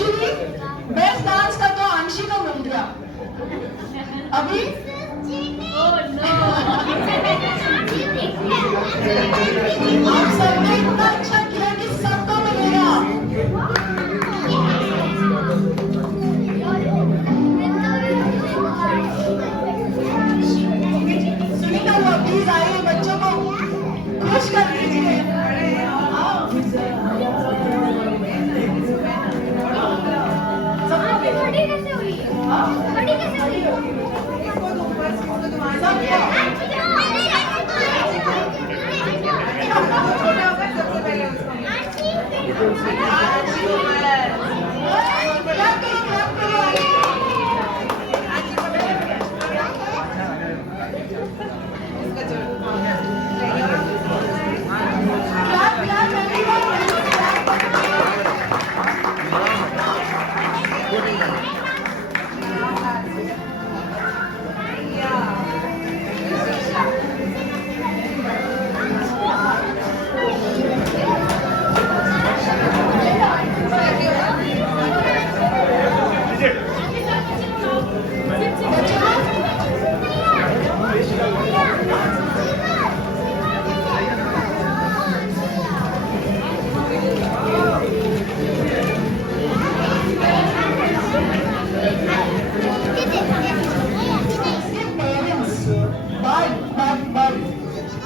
Actually best dance का तो आंशी को मिल गया अभी। आप सबने इतना अच्छा किया कि सबको मिलेगा। सुनीता वो प्लीज आइए, बच्चों को खुश कर दीजिए। खड़ी कैसे हुई? खड़ी कैसे हुई?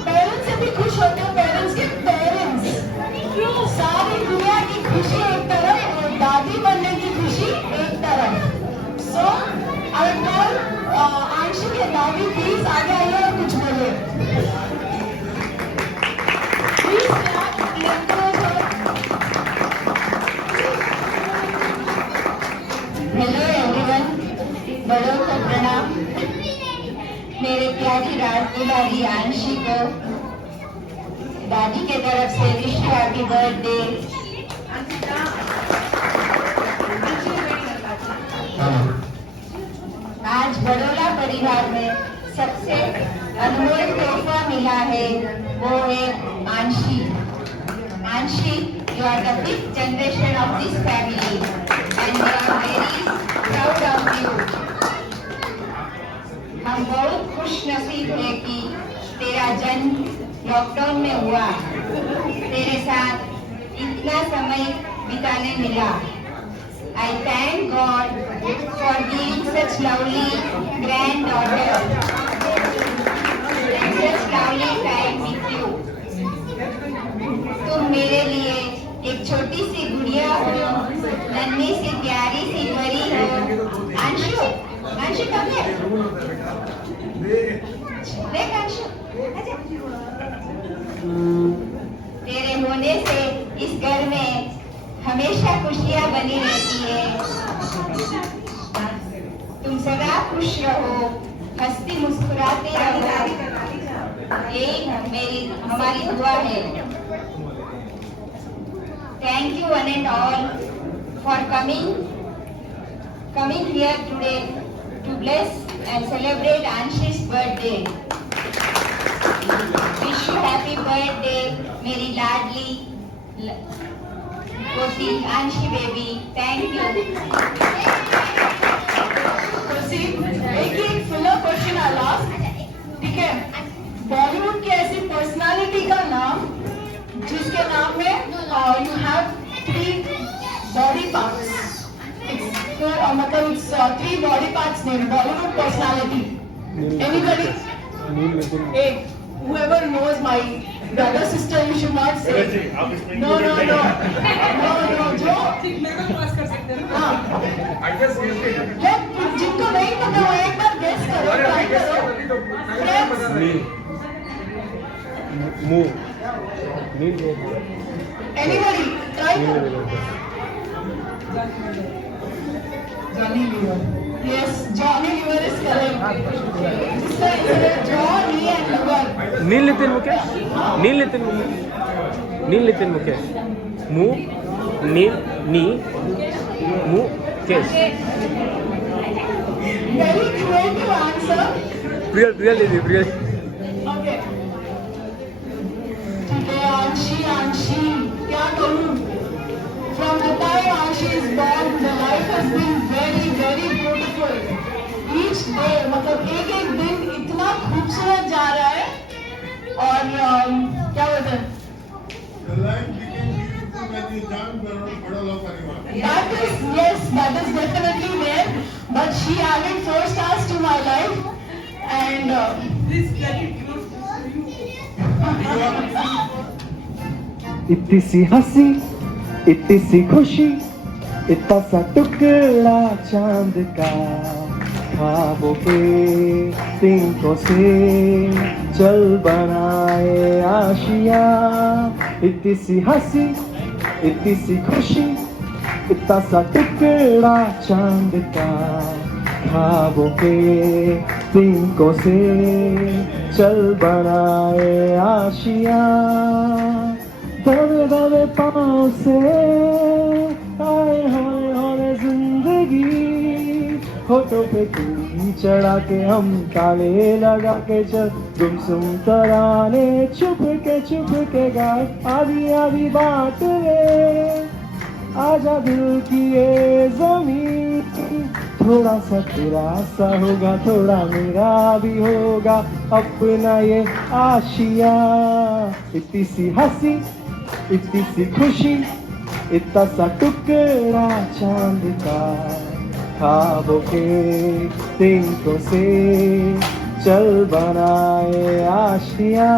पेरेंट्स से भी खुश होते हैं, पेरेंट्स के पेरेंट्स। सारी दुनिया की खुशी एक तरफ और दादी बनने की खुशी एक तरफ। सो आई कॉल आंशी के दादी प्लीज आगे आइए और कुछ बोलिए। प्लीज हेलो एवरीवन, बड़ों को प्रणाम। मेरे प्यारी दुलारी आंशी को दादी के तरफ से विश हैप्पी बर्थडे। आज बड़ोला परिवार में सबसे अनमोल तोहफा मिला है, वो है Anshi. Anshi, you are the fifth generation of this family and we are very proud of you. हम बहुत खुश नसीब है कि तेरा जन्म लॉकडाउन में हुआ, तेरे साथ इतना समय बिताने मिला। I thank God for being such lovely granddaughter and such lovely time with you. तुम मेरे लिए एक छोटी सी गुड़िया हो, नन्ही सी प्यारी सी परी हो। अंशु, अंशु कब है? देख अंशु, तेरे होने से इस घर में हमेशा खुशियाँ बनी रहती है। तुम सदा खुश रहो, हंसती मुस्कुराते रहो, यही हमारी दुआ है। Thank you one and all for coming here today to bless and celebrate Anshi's birthday. Wish you happy birthday, मेरी लाडली Kosi Anshi baby. Thank you. Kosi, एक फुलर क्वेश्चन आई लास्ट, ठीक है? बॉलीवुड की ऐसी पर्सनालिटी का नाम जिसके नाम में यू हैव 3 बॉडी पार्ट्स, मतलब 3 body parts name, Bollywood personality. Anybody? एक whoever knows my brother sister, you should not say no no no no no जो मेरे को पास कर सकते हैं। हाँ, जिनको नहीं पता वो एक बार गेस करो, ट्राई करो। एनीबॉडी ट्राई करो। Johnny Lever, yes Johnny Lever is correct. Johnny and Lever. Neil Nitin Mukesh, Neil Nitin Mukesh, Neil Nitin Mukesh, मु नील नी Mukesh. Very creative answer. Priyal प्रियल दीदी प्रियल। Okay. ठीक है, आंशी क्या करूँ? From the time Anshi is born, the has been very very beautiful. Each day मतलब एक एक दिन इतना खूबसूरत जा रहा है और क्या बोलते हैं? The life became beautiful when you joined Baroda Parivar. That is, yes, that is definitely there. But she added 4 stars to my life, and इतनी सी हंसी, इतनी सी खुशी, इतना सा टुकड़ा चांद का, ख्वाबों के तिनकों से चल बनाए आशिया। इतनी सी हंसी, इतनी सी खुशी, इतना सा टुकड़ा चांद का, ख्वाबों के तिनकों से चल बनाए आशिया। दबे दबे पाँव से आए होने जिंदगी, होठों पे तू चढ़ा के हम ताले लगा के चल गुमसुम तराने छुप के गाए आधी आधी बात रे। आजा दिल की ये जमीन, थोड़ा सा तेरा सा होगा, थोड़ा मेरा भी होगा अपना ये आशिया। इतनी सी हंसी, इतनी सी खुशी, इतना सा टुकड़ा चांद का, ख्वाबों के तिनकों से चल बनाए आशिया।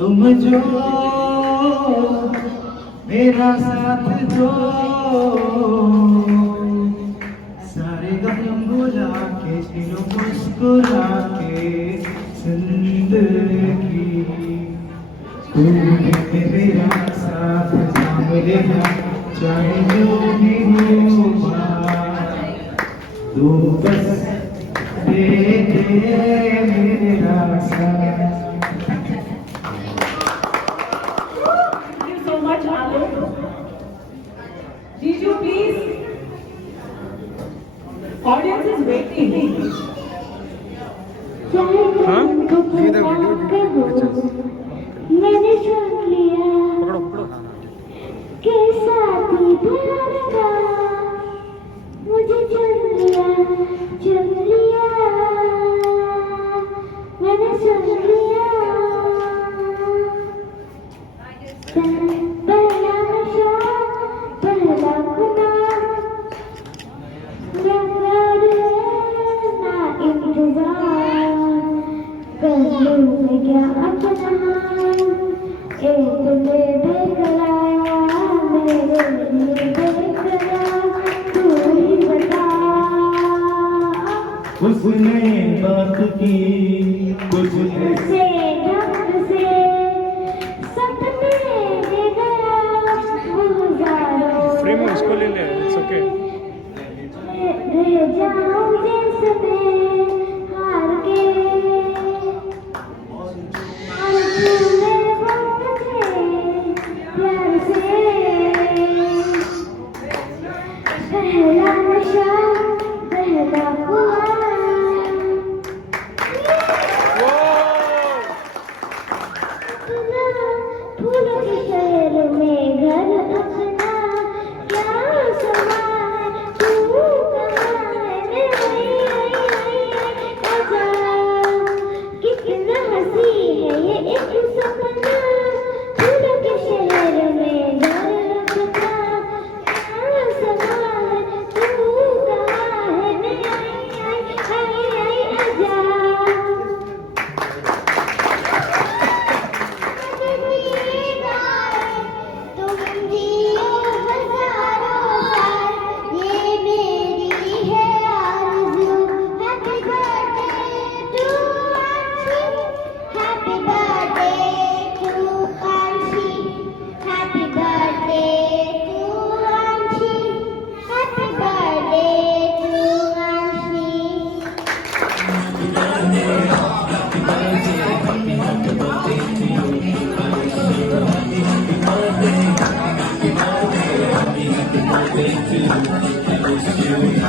तुम जो मेरा साथ दो, सारे गम भुला के जियो मुस्कुरा के जिंदगी तू है मेरा साथ सामने चाहे जो भी हो तू बस दे मेरा साथ. Thank you so much, Alok. Jiju, please. Audience is waiting. हाँ मैंने सुन लिया पकड़ो पकड़ो के साथी प्यार का मुझे चुन लिया मैंने सुन लिया पहला नशा पहला खुदा ना इंतजार पहलू में क्या अपना एक ले बेकराया मेरे लिए बेकरार तू ही बता. उसने बात की कुछ से ढंग से सपने दे गया गुजारो फ्री में उसको ले ले इट्स ओके रह जाऊं जिसमें हार के और तूने वक्त थे प्यार से पहला नशा पहला हुआ फूलों के शहर में घर अपना क्या समा है तू कहाँ है आजा कितना हंसी है ये एक सपना फूलों के शहर में घर अपना क्या समा है तू कहाँ है आजा तुम जियो हजारों साल ये मेरी है आरज़ू happy birthday to Anshi happy birthday to Anshi happy birthday to Anshi. Happy birthday to you.